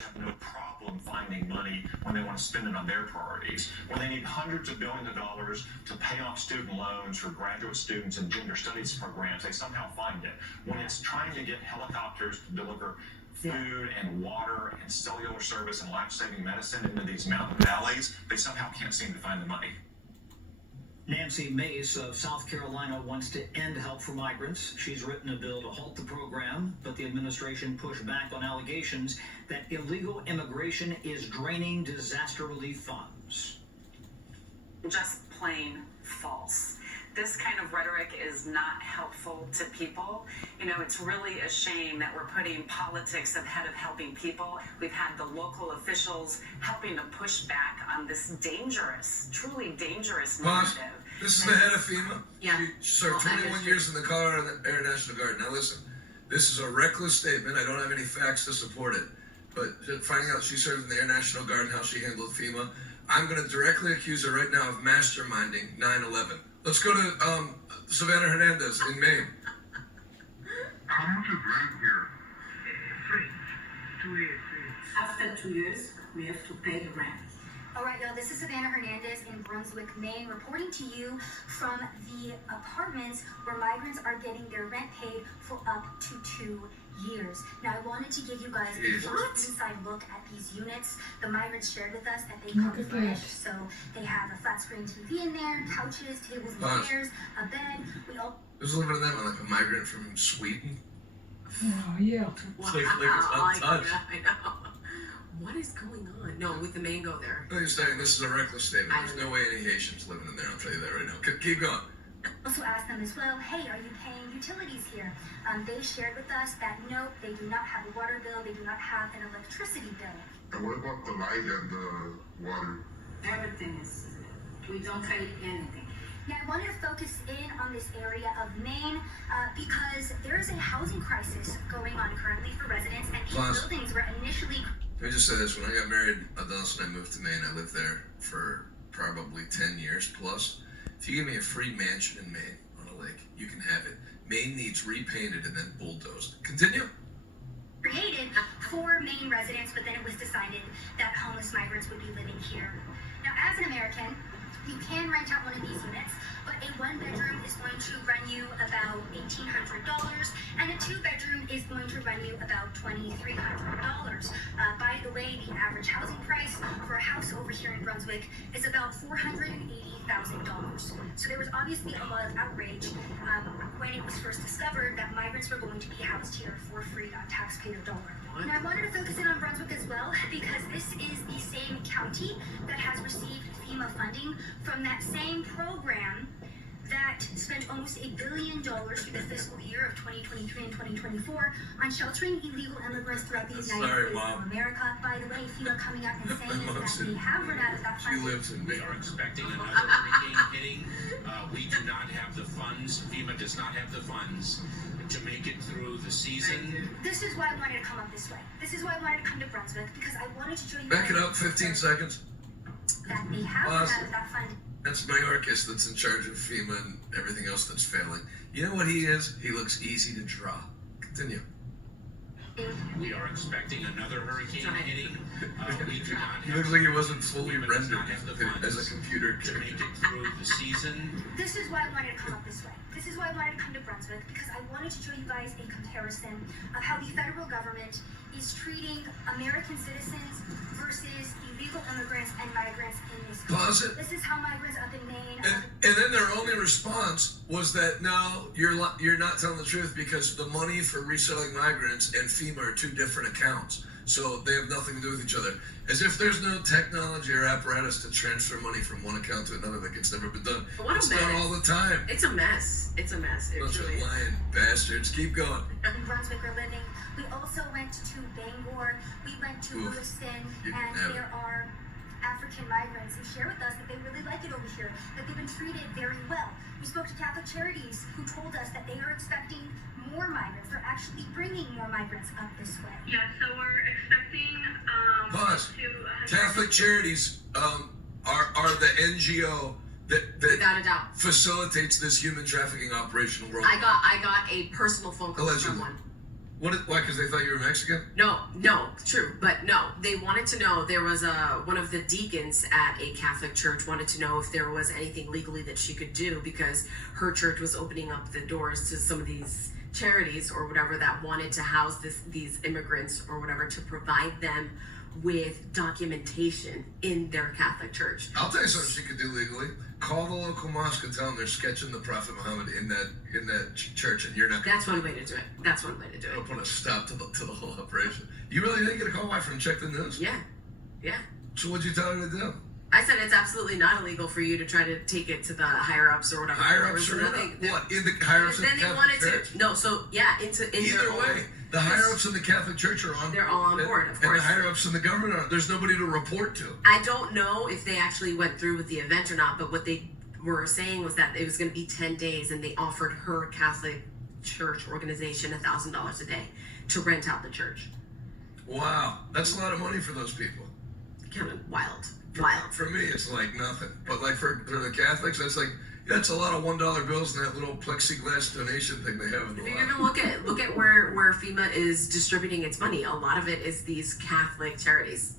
no problem finding money when they want to spend it on their priorities. When they need hundreds of billions of dollars to pay off student loans for graduate students and gender studies programs, they somehow find it. When it's trying to get helicopters to deliver food and water and cellular service and life-saving medicine into these mountain valleys, they somehow can't seem to find the money. Nancy Mace of South Carolina wants to end help for migrants. She's written a bill to halt the program, but the administration pushed back on allegations that illegal immigration is draining disaster relief funds. Just plain false. This kind of rhetoric is not helpful to people. You know, it's really a shame that we're putting politics ahead of helping people. We've had the local officials helping to push back on this dangerous, truly dangerous narrative. This is the head of FEMA. Yeah. She served 21 years in the Colorado Air National Guard. Now listen, this is a reckless statement. I don't have any facts to support it. But finding out she served in the Air National Guard and how she handled FEMA, I'm going to directly accuse her right now of masterminding 9/11. Let's go to Savannah Hernandez in Maine. How much is rent here? Free. 2 years free. After 2 years, we have to pay the rent. All right, y'all, this is Savannah Hernandez in Brunswick, Maine, reporting to you from the apartments where migrants are getting their rent paid for up to 2 years. Now, I wanted to give you guys a first inside look at these units. The migrants shared with us that they come furnished, so they have a flat screen TV in there, couches, tables and chairs, a bed. We all Who's living in that one? Like a migrant from Sweden? Oh, yeah. It's like untouched. I know. What is going on? No, with the mango there. I'm just saying, this is a reckless statement. There's no way any Haitians living in there. I'll tell you that right now. Keep going. also asked them as well, hey, are you paying utilities here? They shared with us that no, they do not have a water bill, they do not have an electricity bill. And what about the light and the water? Everything is, we don't pay anything. Now, I wanted to focus in on this area of Maine because there is a housing crisis going on currently for residents, and these buildings were initially... Let me just say this. When I got married, Adelis and I moved to Maine. I lived there for probably 10 years plus. If you give me a free mansion in Maine on a lake, you can have it. Maine needs repainted and then bulldozed. Continue. Created for Maine residents, but then it was decided that homeless migrants would be living here. Now, as an American, you can rent out one of these units, but a one-bedroom is going to run you about $1,800, and a two-bedroom is going to run you about $2,300. By the way, the average housing price for a house over here in Brunswick is about $480,000. So there was obviously a lot of outrage when it was first discovered that migrants were going to be housed here for free on taxpayer dollar. And I wanted to focus in on Brunswick as well because this is the same county that has received FEMA funding from that same program that spent almost $1 billion through the fiscal year of 2023 and 2024 on sheltering illegal immigrants throughout the United States of America. By the way, FEMA coming out and saying that they have run out of that funding. We are expecting another hurricane hitting. We do not have the funds. FEMA does not have the funds to make it through the season. This is why I wanted to come up this way. This is why I wanted to come to Brunswick, because I wanted to show you. Back it up 15 seconds. That they have run out of that funding. That's Mayorkas that's in charge of FEMA and everything else that's failing. You know what he is? He looks easy to draw. Continue. We are expecting another hurricane hitting. We do not have. He looks like he wasn't fully FEMA does rendered not have the funds as a computer to character. make it through the season. This is why I wanted to come up this way. This is why I wanted to come to Brunswick, because I wanted to show you guys a comparison of how the federal government is treating American citizens versus illegal immigrants and migrants in this country. Pause it. This is how migrants up in Maine. And then their only response was that no, you're not telling the truth because the money for resettling migrants and FEMA are two different accounts, so they have nothing to do with each other. As if there's no technology or apparatus to transfer money from one account to another that gets never been done. It's done all the time. It's a mess. It's a mess. It Bunch really of is. lying bastards. Keep going. In Brunswick are living. We also went to Bangor. We went to Lewiston, and there are African migrants who share with us that they really like it over here, that they've been treated very well. We spoke to Catholic Charities, who told us that they are expecting more migrants. They're actually bringing more migrants up this way. Yeah, so we're expecting Pause. to Catholic Charities are the NGO that Without a doubt. facilitates this human trafficking operation worldwide. I got a personal phone call Allegedly. from one. Why? Because they thought you were Mexican? No, true, but no. They wanted to know, there was one of the deacons at a Catholic church wanted to know if there was anything legally that she could do, because her church was opening up the doors to some of these charities or whatever that wanted to house these immigrants or whatever, to provide them with documentation in their Catholic church. I'll tell you something she could do legally. Call the local mosque and tell them they're sketching the Prophet Muhammad in that church, and you're not. That's one way to do it. That's one way to do It'll it. put a stop to the whole operation. You really didn't get a call back from check the news? Yeah. So what'd you tell her to do? I said it's absolutely not illegal for you to try to take it to the higher ups or whatever. Higher ups or what? In the higher ups of the Then they Catholic wanted Church? to. No, so yeah, in Either their way, own, the higher ups in the Catholic Church are on. They're all on board, of And the course. higher ups in the government are. There's nobody to report to. I don't know if they actually went through with the event or not, but what they were saying was that it was going to be 10 days, and they offered her Catholic church organization $1,000 a day to rent out the church. Wow, that's a lot of money for those people. Kind of wild. For me, it's like nothing. But like for the Catholics, that's a lot of $1 bills and that little plexiglass donation thing they have in the If you lobby. even look at where FEMA is distributing its money, a lot of it is these Catholic charities.